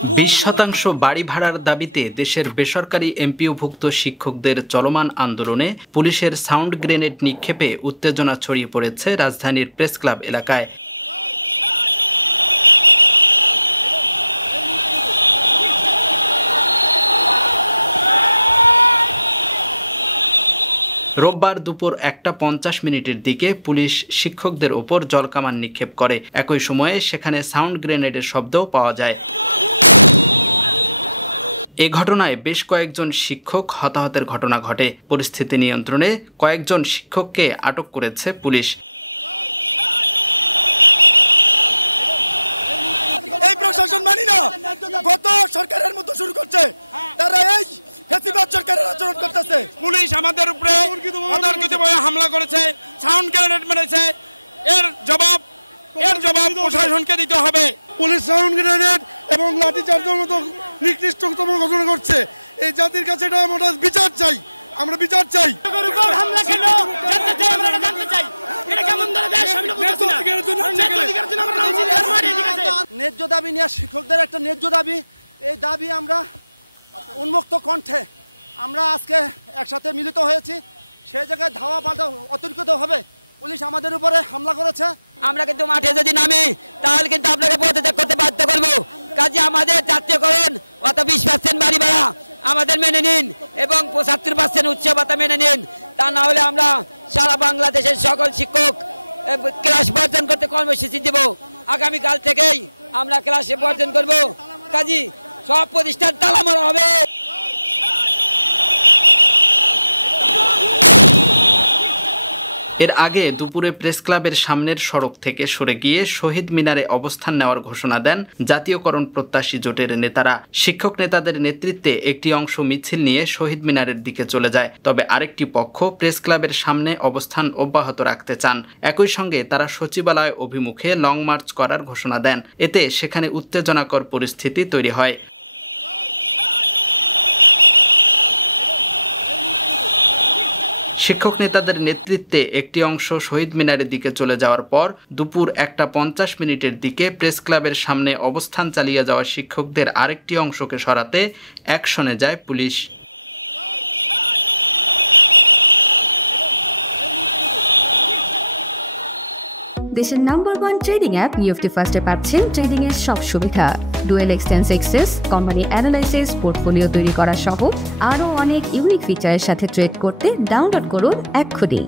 20% বাড়ি ভাড়ার দাবিতে দেশের বেসরকারি এমপিওভুক্ত শিক্ষকদের চলমান আন্দোলনে পুলিশের সাউন্ড গ্রেনেড নিক্ষেপে উত্তেজনা ছড়িয়ে পড়েছে রাজধানীর প্রেস ক্লাব এলাকায়। রোববার দুপুর 1:50 দিকে পুলিশ শিক্ষকদের ওপর জলকামান নিক্ষেপ করে। একই সময়ে সেখানে সাউন্ড গ্রেনেডের শব্দও পাওয়া যায়। এ ঘটনায় বেশ কয়েকজন শিক্ষক হতাহতের ঘটনা ঘটে। পরিস্থিতি নিয়ন্ত্রণে কয়েকজন শিক্ষককে আটক করেছে পুলিশ। এই প্রশাসন মানি না, গত সরকারের মতো শুরু করছে, তারা এই ফ্যাসিবাদ সরকারের আচরণ করতেছে। পুলিশ আমাদের উপরে অতর্কিতভাবে হামলা করেছে, সাউন্ড গ্রেনেড মেরেছে। এর জবাব প্রশাসনকে দিতে হবে। পুলিশ সাউন্ড গ্রেনেড এবং লাঠিচার্জের মতো নিকৃষ্টতম ঘটনা করছে। এই জাতির কাছে এটা আমরা বিচার চাই, আমরা বিচার চাই। ন্যায্য দাবি নিয়ে শিক্ষকদের একটা ন্যায্য দাবি, এই দাবি আমরা উন্মুক্ত কণ্ঠে আমরা আজকে একসাথে মিলিত হয়েছি। সেই জায়গায় ধাওয়া পাল্টা অতর্কিত হবে পুলিশ আমাদের উপরে হামলা করেছে। আমরা কিন্তু মাঠে যদি নামি তাহলে কিন্তু আপনাকে পদত্যাগ করতে বাধ্য করবো। কাজে আমাদের জাতীয়করণ অত 20% বাড়ি ভাড়া আমাদের মেনে নিন এবং 75% উচ্চ ভাতা মেনে নিন। তা না হলে আমরা সারা বাংলাদেশের সকল শিক্ষক ক্লাস বর্জন করতে কর্মসূচি দেব। আগামীকাল থেকেই আমরা ক্লাসে বর্জন করব। কাজী সব প্রতিষ্ঠান তালা মারা হবে। এর আগে দুপুরে প্রেস ক্লাবের সামনের সড়ক থেকে সরে গিয়ে শহীদ মিনারে অবস্থান নেওয়ার ঘোষণা দেন জাতীয়করণ প্রত্যাশী জোটের নেতারা। শিক্ষক নেতাদের নেতৃত্বে একটি অংশ মিছিল নিয়ে শহীদ মিনারের দিকে চলে যায়, তবে আরেকটি পক্ষ প্রেস ক্লাবের সামনে অবস্থান অব্যাহত রাখতে চান। একই সঙ্গে তারা সচিবালয় অভিমুখে লং মার্চ করার ঘোষণা দেন। এতে সেখানে উত্তেজনাকর পরিস্থিতি তৈরি হয়। শিক্ষক নেতাদের নেতৃত্বে একটি অংশ শহীদ মিনারের দিকে চলে যাওয়ার পর দুপুর 1:50 দিকে প্রেস ক্লাবের সামনে অবস্থান চালিয়ে যাওয়া শিক্ষকদের আরেকটি অংশকে সরাতে অ্যাকশনে যায় পুলিশ। দেশের নাম্বার 1 ট্রেডিং অ্যাপ ইএফটি ফার্স্টে পাচ্ছেন ট্রেডিং এর সব সুবিধা, dual exchange access, company analysis, portfolio তৈরি করা সহ আরও অনেক ইউনিক ফিচারের সাথে ট্রেড করতে ডাউনলোড করুন এক্ষুনি।